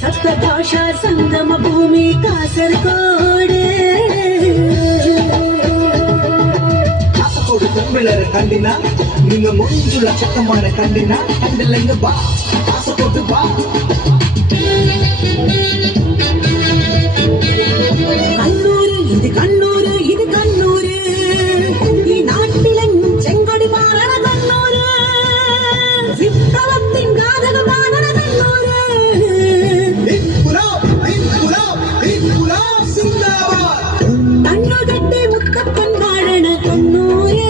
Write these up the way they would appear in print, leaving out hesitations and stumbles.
सप्तभाषा संगम भूमि कासरगोड ಕಾಸರಗೋಡು ತಮಿಳರ ಕಂಡಿನ ನಿಮ್ಮ ಮುಂಜುಳ ಚಕ್ಕಮ್ಮನ ಕಂಡಿನ ಕಂಡಿಲ್ಲಂಗ ಬಾ ಕಾಸರಗೋಡು ಬಾ കണ്ണൂര് ഇത് കണ്ണൂര് ഇത് കണ്ണൂര് ഈ നാട്ടിലെങ്ങും ചെങ്കൊടി പാറണ കണ്ണൂര് വിപ്ലവത്തിൻ ഗാഥകമാണ് കണ്ണൂര് കണ്ണുകെട്ടി മുത്തപ്പൻ വാഴണ കണ്ണൂര്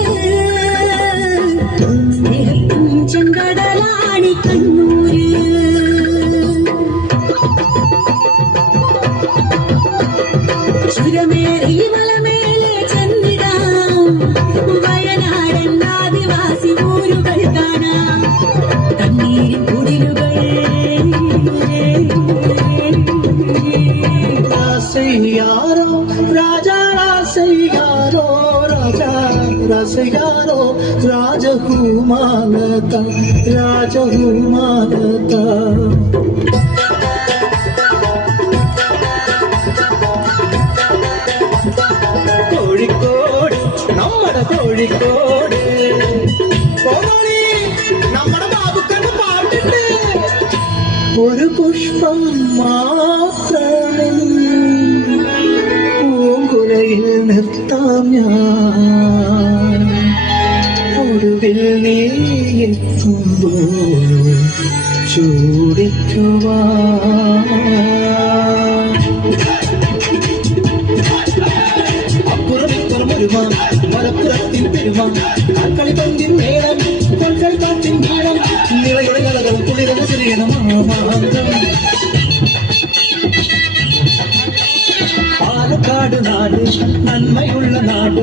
സ്നേഹത്തിൻ ചെങ്കടലാണി കണ്ണൂര് ചുരമേറി മലമേലെ ചെന്നിടാം വയനാടൻ ആദിവാസി ഊരുകൾ കാണാം കണ്ണീരിൻ കുടിലുകൾ രാസയ്യാരോ രാജാ രാസയ്യാരോ രാജാ രാസയ്യാരോ രാജകുമാരത രാജകുമാരത കോഴിക്കോട് നമ്മുടെ കോഴിക്കോട് നമ്മുടെ ബാബുക്കന്റെ പാട്ടുണ്ട് ഒരു പുഷ്പം മാത്രമേ പൂങ്കുലയിൽ നിർത്താം ഞാൻ ഒടുവിൽ നീ എത്തുമ്പോൾ ചൂടിക്കുവാൻ മലപ്പുറത്തിൻ പെരുമ കാൽക്കളി പന്തിൻ മേളം കൊൽക്കളി കാറ്റിൻ മേളം നിളയുടെ കലകൾ കുളിരക ചെറിയണം പാലക്കാട് നാട് നന്മയുള്ള നാട്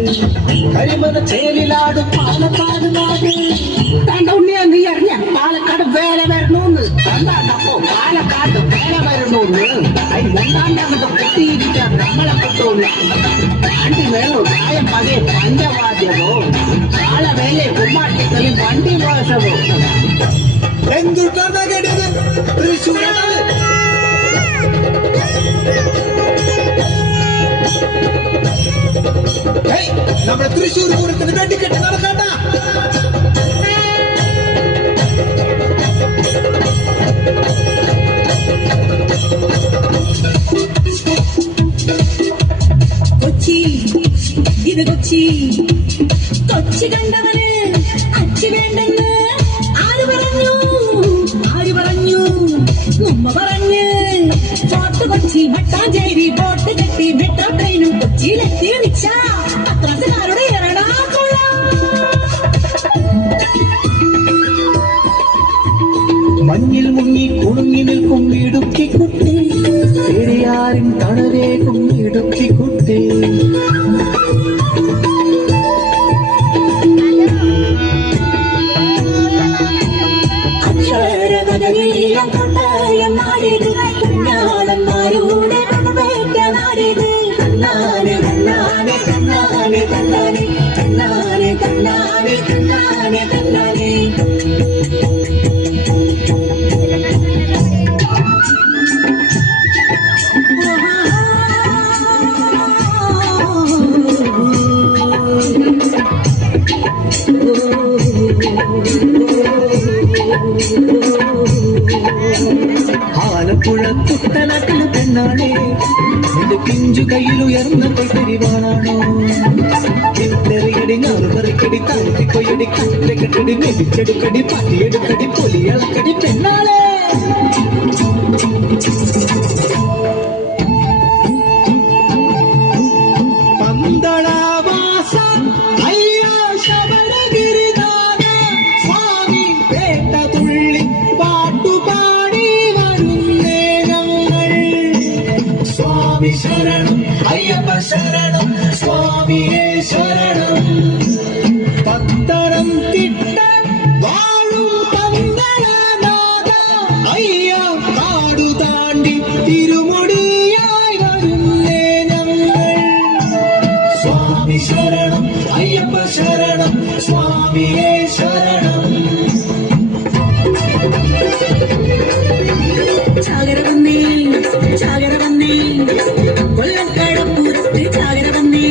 കരിമന ചേലിലാടും പാലക്കാട് നാട് തന്റെ ഉണ്ണിയാ നീ അറിഞ്ഞ പാലക്കാട് വേല വരണോന്ന് എന്താണ്ടപ്പോ പാലക്കാട് വേല വരണോന്ന് അതിനെന്താണ്ടങ്ങോട്ട് കുത്തിയിരിക്കാൻ നമ്മളെ കിട്ടൂല വണ്ടി വേണോ പ്രായം പതേ പഞ്ചവാദ്യമോ കാല വേലെ കുമ്മാട്ടിക്കളി വണ്ടി മോശമോ എന്തുട്ടാ കേട്ടത് തൃശ്ശൂരാണ് നമ്മുടെ തൃശ്ശൂർ പൂരത്തിന് വെട്ടിക്കെട്ട് നടക്കണ്ട കൊച്ചി ഇത് കൊച്ചി കൊച്ചി കണ്ടവന് അച്ചി വേണ്ടെന്ന് ആര് പറഞ്ഞു ഉമ്മ പറഞ്ഞ് ഫോർട്ട് കൊച്ചി മട്ടാഞ്ചേരി ബോട്ട് കെട്ടി മെട്രോ ട്രെയിനും കൊച്ചിയിലെത്തി നിച്ച പത്രാസുകാരുടെ എറണാകുളം മഞ്ഞിൽ മുങ്ങി കുണുങ്ങി നിൽക്കും ഇടുക്കി കുട്ടി പെരിയാറിൻ തണലേക്കും ഇടുക്കി കുട്ടി അക്ഷരനഗരിയിലെ കൊട്ടാരം നാടിത് കുഞ്ഞാളന്മാരുടെ വേറ്റ നാടിത് കണ്ണാനെ കണ്ണാനെ കണ്ണാനെ കണ്ണാനെ കണ്ണാനെ കണ്ണാനെ കണ്ണാനെ കണ്ണാനെ നിന്റെ പിഞ്ചു കയ്യിലുയർന്ന കൊയ്ത്തരിവാണോ തെറിയടി ഞാറുപറിക്കടി താഴ്ത്തിക്കൊയ്യടി കട്ടിലെക്കട്ടടി മെതിച്ചെടുക്കടി പട്ടിയെടുക്കടി പൊലിയളക്കടി പെണ്ണാളെ പന്തളവാസ അയ്യോ ശബരഗിരിനാഥ സ്വാമി പേട്ട തുള്ളി പാട്ടുപാടി വരുന്നേ ഞങ്ങൾ സ്വാമി ശരണം അയ്യപ്പ ശരണം സ്വാമിയേ ശരണം പത്തരം തിട്ട വാഴും പന്തളനാഥ അയ്യ കാടു താണ്ടി തിരുമുടിയായി വരുന്നേ ഞങ്ങൾ സ്വാമി ശരണം അയ്യപ്പ ശരണം സ്വാമിയേ ശരണം ചാകരവന്നേ ചാകരവന്നേ കൊല്ലം കടപ്പുറത്ത് ചാകരവന്നേ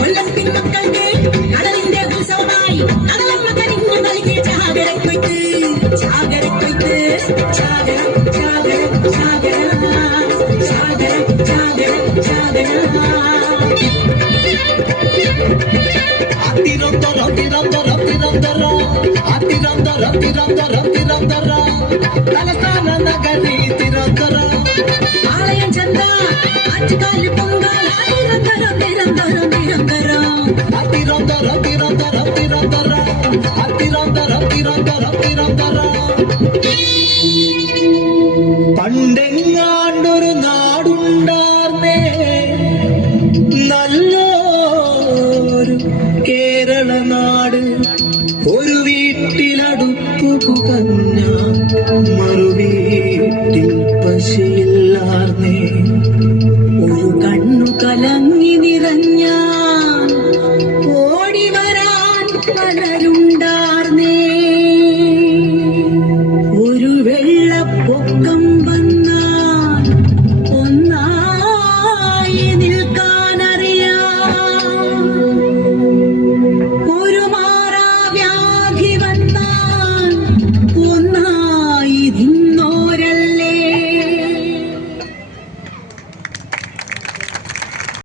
കൊല്ലം പിൻമക്കൾക്ക് കടലിന്റെ ഉത്സവമായി കടലമ്മ കരിഞ്ഞു നൽകിയ ചാകരക്കൊയ്ത്ത് ചാകരക്കൊയ്ത്ത് ചാകര ചാകര ചാകര ചാകര ചാകര ചാകര തലസ്ഥാന നഗരി തിരുവനന്തപുരം ആലയം ചന്ത ആറ്റുകാല് പൊങ്ക